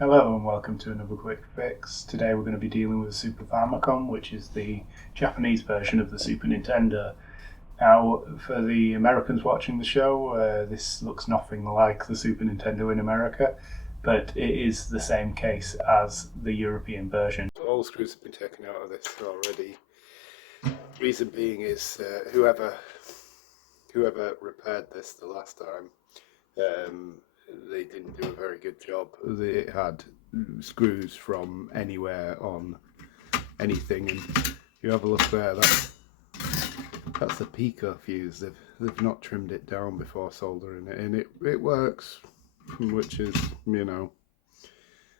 Hello and welcome to another quick fix. Today we're going to be dealing with the Super Famicom, which is the Japanese version of the Super Nintendo. Now, for the Americans watching the show, this looks nothing like the Super Nintendo in America, but it is the same case as the European version. All the screws have been taken out of this already. Reason being is whoever repaired this the last time, um, they didn't do a very good job. It had screws from anywhere on anything, and if you have a look there, that's the Pico fuse. They've not trimmed it down before soldering it, and it works, which is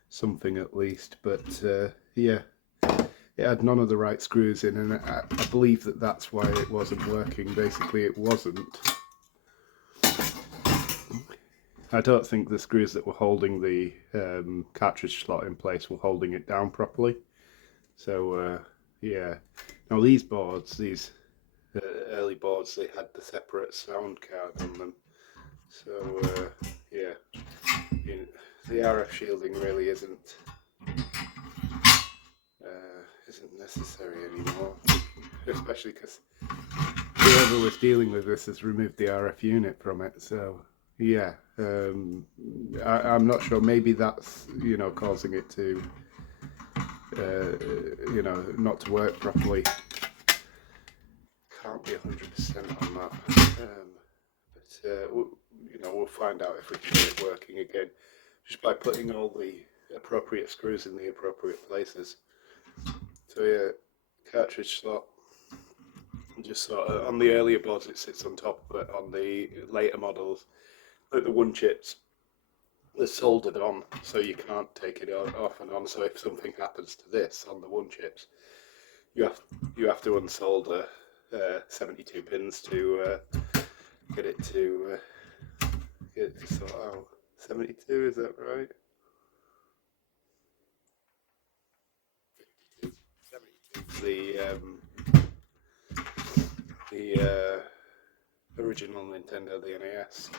something at least. But yeah, it had none of the right screws in, and I believe that's why it wasn't working. Basically, it wasn't. I don't think the screws that were holding the cartridge slot in place were holding it down properly. So yeah. Now these boards, these early boards, they had the separate sound card on them. So yeah, the RF shielding really isn't necessary anymore, especially because whoever was dealing with this has removed the RF unit from it. So yeah, I'm not sure. Maybe that's causing it to not to work properly. Can't be 100% on that, but we'll find out if we can get it working again just by putting all the appropriate screws in the appropriate places. So yeah, cartridge slot. Just sort of on the earlier boards it sits on top, but on the later models, like the one chips, they're soldered on, so you can't take it off and on. So if something happens to this on the one chips, you have to unsolder 72 pins to get it to sort out. 72, is that right? 72 is the original Nintendo, the NES.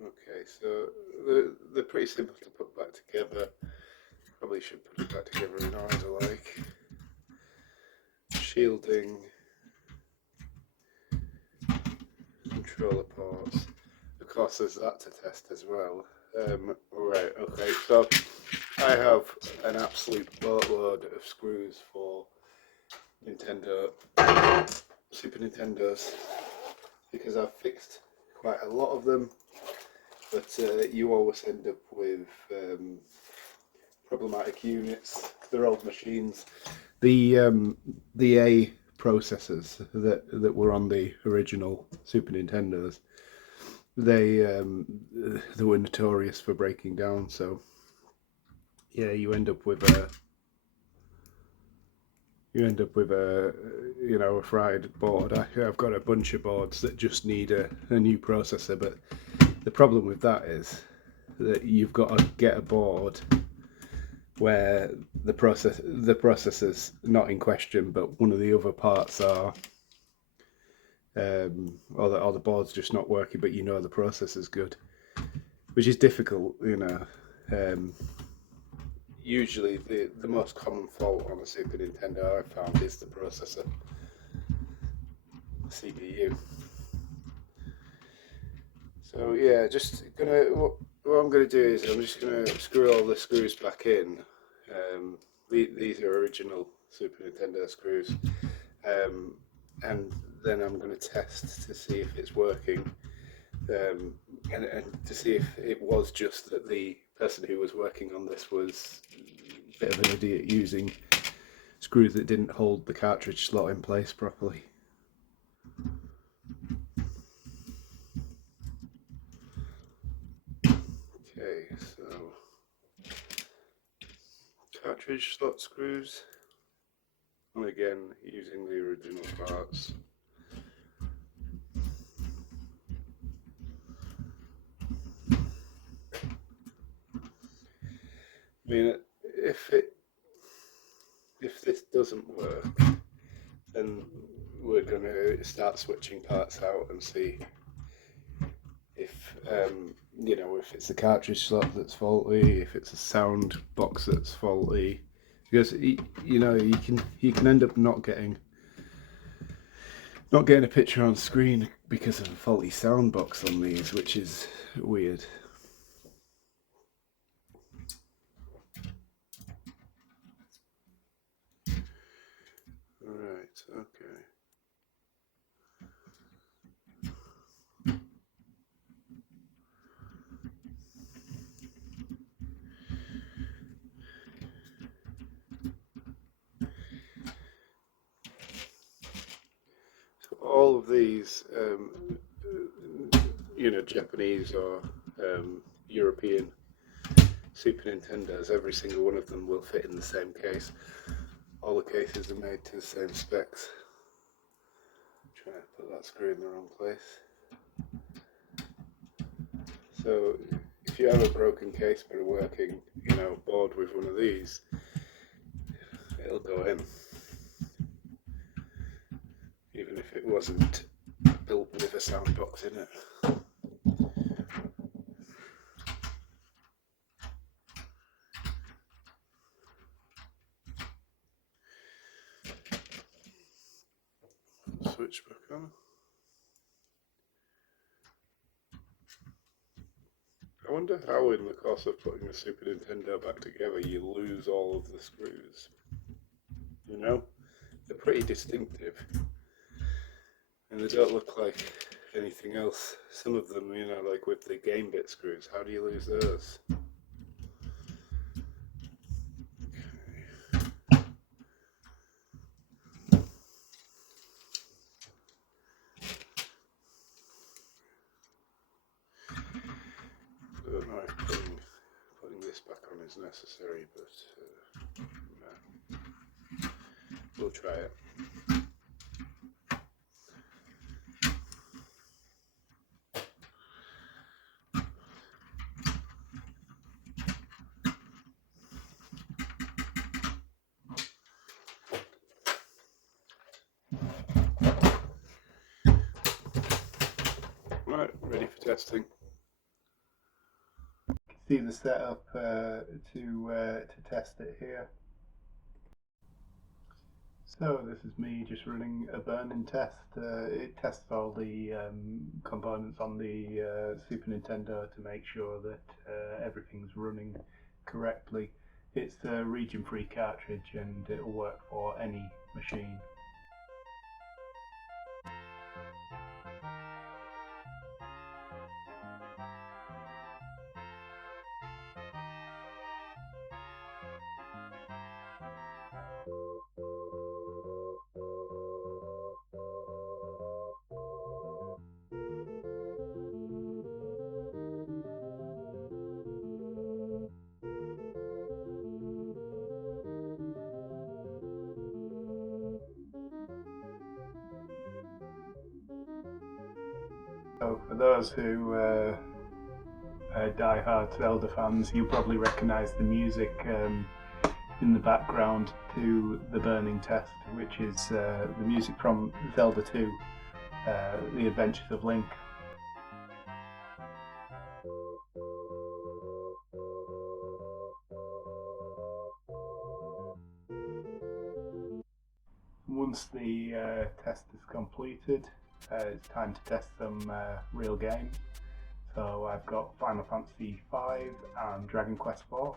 Okay, so they're pretty simple to put back together. Probably should put it back together in order, like shielding, controller ports. Of course, there's that to test as well. Right, okay, so I have an absolute boatload of screws for Nintendo, Super Nintendos, because I've fixed quite a lot of them, but you always end up with problematic units. They're old machines. The A processors that were on the original Super Nintendos, they were notorious for breaking down. So yeah, you end up with a a fried board. I've got a bunch of boards that just need a new processor, but the problem with that is that you've got to get a board where the processor's not in question, but one of the other parts are or the board's just not working, but the processor's good, which is difficult. Usually the most common fault on a Super Nintendo I've found is the processor, the CPU. So yeah, what I'm gonna do is I'm just gonna screw all the screws back in. These are original Super Nintendo screws, um, and then I'm gonna test to see if it's working, and to see if it was just that the person who was working on this was a bit of an idiot using screws that didn't hold the cartridge slot in place properly. Okay, so cartridge slot screws, and again using the original parts. I mean, if this doesn't work, then we're going to start switching parts out and see if if it's the cartridge slot that's faulty, if it's a sound box that's faulty, because you can end up not getting a picture on screen because of a faulty sound box on these, which is weird. Right, okay. So all of these, Japanese or European Super Nintendos, every single one of them will fit in the same case. All the cases are made to the same specs. Try to put that screw in the wrong place. So if you have a broken case but a working, board with one of these, it'll go in. Even if it wasn't built with a sound box in it. Switch back on. I wonder how in the course of putting a Super Nintendo back together you lose all of the screws. They're pretty distinctive. And they don't look like anything else. Some of them, like with the game bit screws, how do you lose those? I don't know if putting this back on is necessary, but no. We'll try it. Right, ready for testing. See the setup to test it here. So this is me just running a burn-in test. It tests all the components on the Super Nintendo to make sure that everything's running correctly. It's a region-free cartridge and it'll work for any machine. So for those who die-hard Zelda fans, you'll probably recognise the music in the background to the burning test, which is the music from Zelda 2, The Adventures of Link. Once the test is completed, it's time to test some real games. So I've got Final Fantasy V and Dragon Quest IV.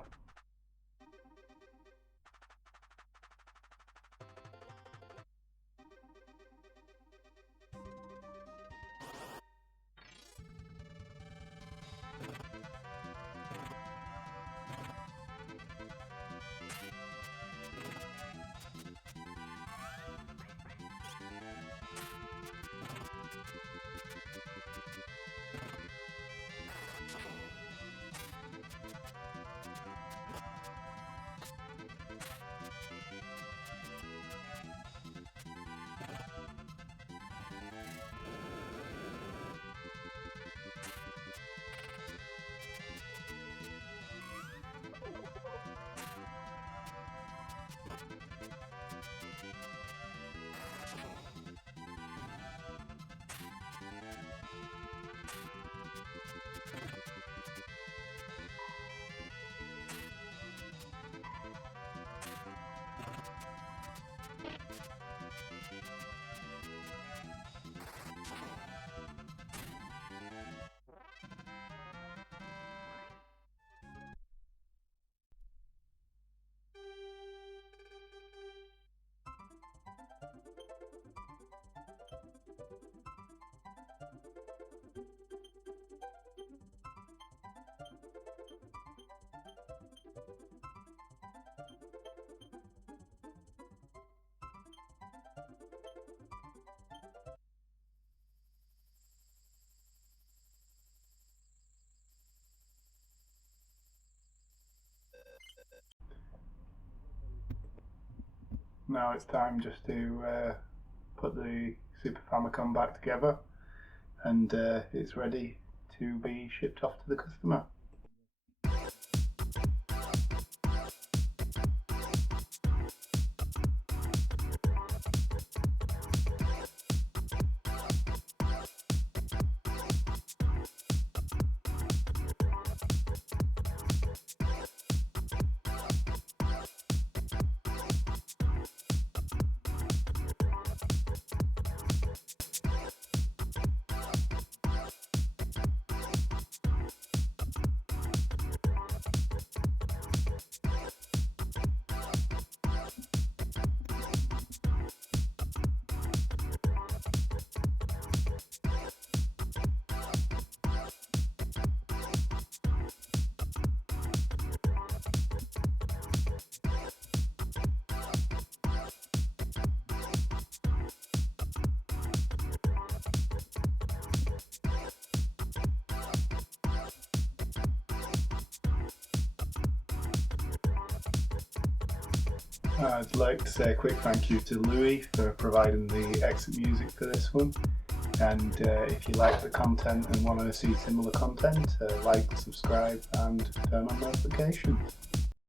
now it's time just to put the Super Famicom back together, and it's ready to be shipped off to the customer. I'd like to say a quick thank you to Louis for providing the exit music for this one. And if you like the content and want to see similar content, like, subscribe and turn on notifications.